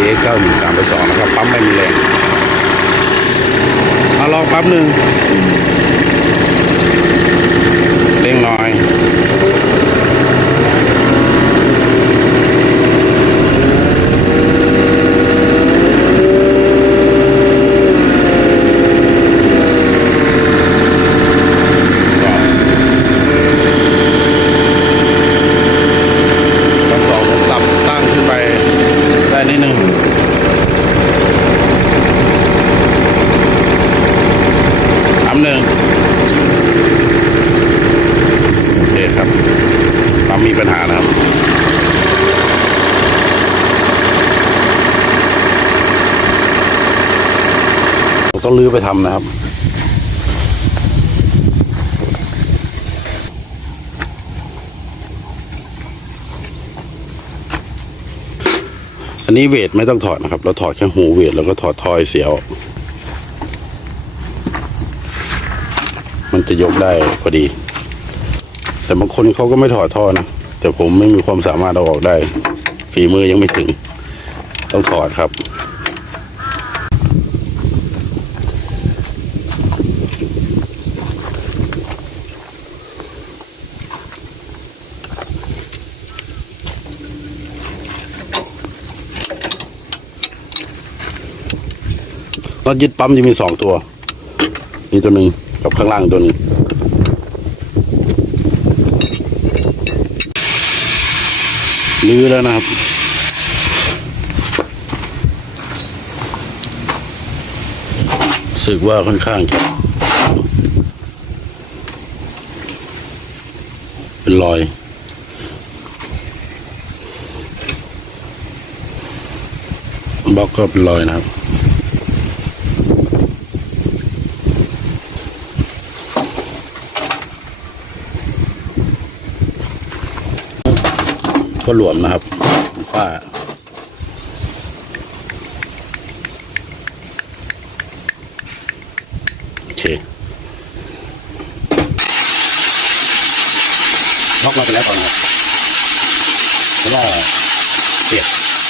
KX 9 1 3ไป2นะครับ ปั๊มไม่มีแรงเอาลองปั๊มหนึ่งเร่งหน่อย ก็สองปรับตั้งขึ้นไปได้นิดนึงอัน หนึ่งโอเคครับปั๊มมีปัญหานะครับต้องลื้อไปทำนะครับอันนี้เวทไม่ต้องถอดนะครับ เราถอดแค่หูเวทแล้วก็ถอดทอยเสียออก มันจะยกได้พอดี แต่บางคนเขาก็ไม่ถอดท่อนะ แต่ผมไม่มีความสามารถเอาออกได้ ฝีมือยังไม่ถึง ต้องถอดครับน็อตยึดปั๊มจะมีสองตัวนี่ตัวหนึ่ง กับข้างล่างตัวนึงลื้อแล้วนะครับรู้สึกว่าค่อนข้างจะเป็นรอยบล็อกก็เป็นรอยนะครับ ก็หลวมนะครับฝ้าโอเคล็อกมาไปแล้วก่อนครับเพราะว่าเปลี่ยน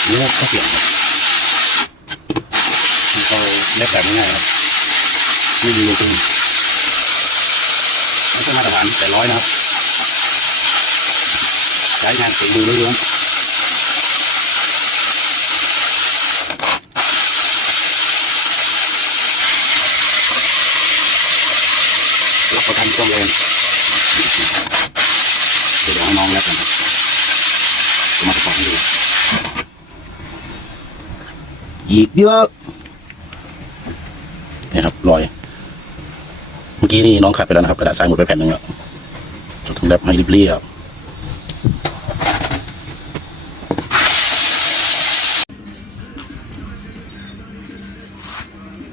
เนื้อก็เปลี่ยนครับเราเล็บแบบง่ายครับไม่มีตรงไม่ใช่มาตรฐานแต่ร้อยนะครับ งานฝีมือล้วนรับประกันความแรงเดี๋ยวน้องแล้วกันะมาประกอบให้ดูอีกเยอะนี่ครับรอย เมื่อกี้นี่น้องขัดไปแล้วนะครับ กระดาษทรายหมดไปแผ่นหนึ่งแล้วจะต้องแรปให้เรียบ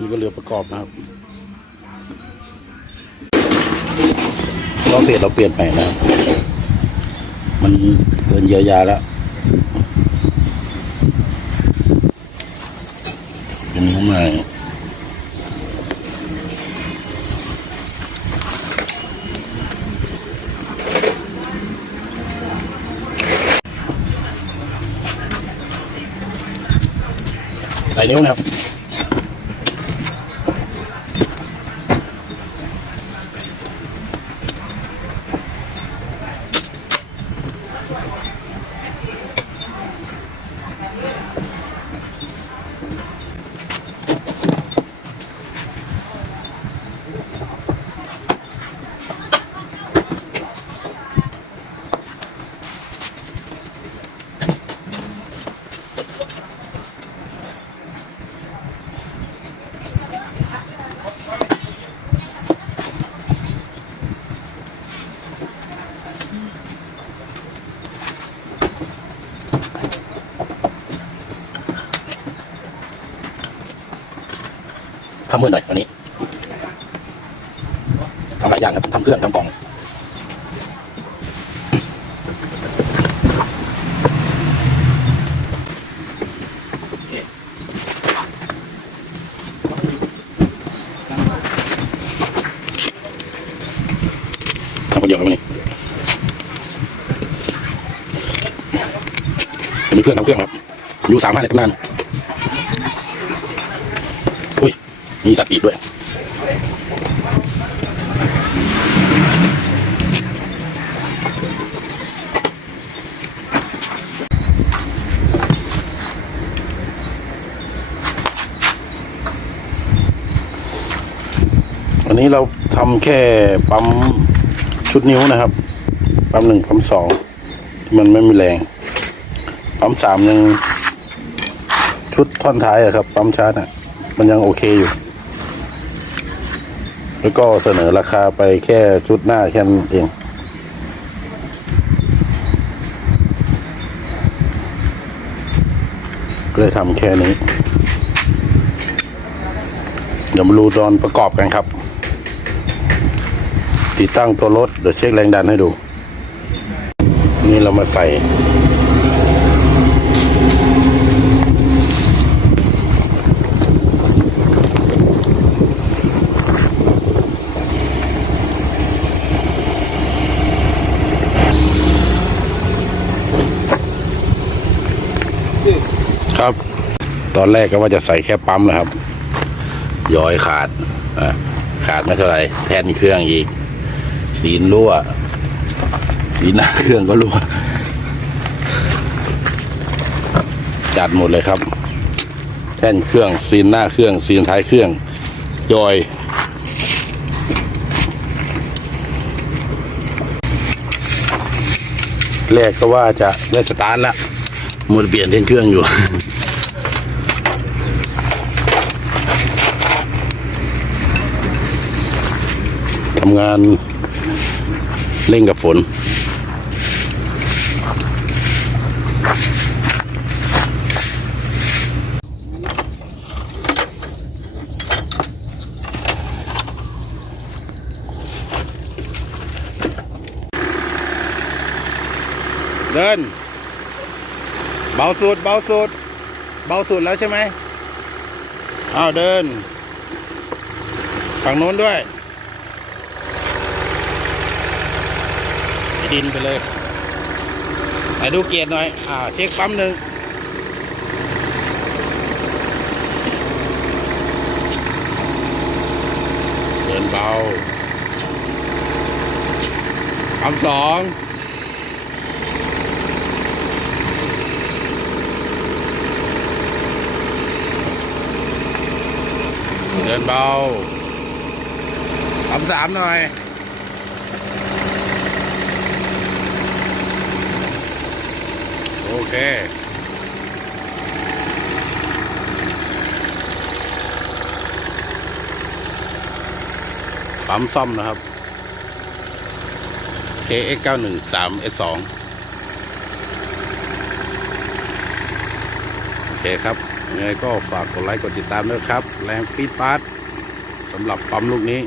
นี่ก็เรือประกอบนะครับล้อเพจเราเปลี่ยนใหม่นะ มันเกินเยียวยาแล้ว เป็นนิ้วใหม่ใส่นิ้วนะครับ มือหน่อยวันนี้ทำหลายอย่างครับทำเครื่องทำกล่องทำคนเดียวครับวันนี้ผมมีเพื่อนทำเครื่องครับอยู่สามห้าในตำนาน มีสติด้วย อันนี้เราทำแค่ปั๊มชุดนิ้วนะครับ ปั๊มหนึ่งปั๊มสองที่มันไม่มีแรง ปั๊มสามยังชุดท่อนท้ายอะครับ ปั๊มชาร์จอะมันยังโอเคอยู่ แล้วก็เสนอราคาไปแค่ชุดหน้าแค่นั้นเอง ก็เลยทำแค่นี้ เดี๋ยวมาดูตอนประกอบกันครับ ติดตั้งตัวรถเดี๋ยวเช็คแรงดันให้ดู นี่เรามาใส่ ครับ ตอนแรกก็ว่าจะใส่แค่ปั๊มนะครับ ย้อยขาดขาดไม่เท่าไหร่แทนเครื่องอีก สีนรั่ว สีหน้าเครื่องก็รั่ว จัดหมดเลยครับ แท่นเครื่องซีนหน้าเครื่องซีนท้ายเครื่องยอยแรกก็ว่าจะได้สตาร์ทละหมดเปลี่ยนเท่นเครื่องอยู่ ทำงานเร่งกับฝน เดิน เบาสุด เบาสุด เบาสุดแล้วใช่ไหมอ้าวเดิน ฝั่งโน้นด้วย ดินไปเลยไหนดูเกียร์หน่อย อ่า เช็คปั๊มหนึ่งเดินเบาปั๊มสองเดินเบาปั๊มสามหน่อย อเคปั๊มซ่อมนะครับ KX 913 S2 โอเคครับยังไงก็ฝากกดไลค์กดติดตามด้วยครับ แรงปี๊ดปาร์ตสำหรับปั๊มลูกนี้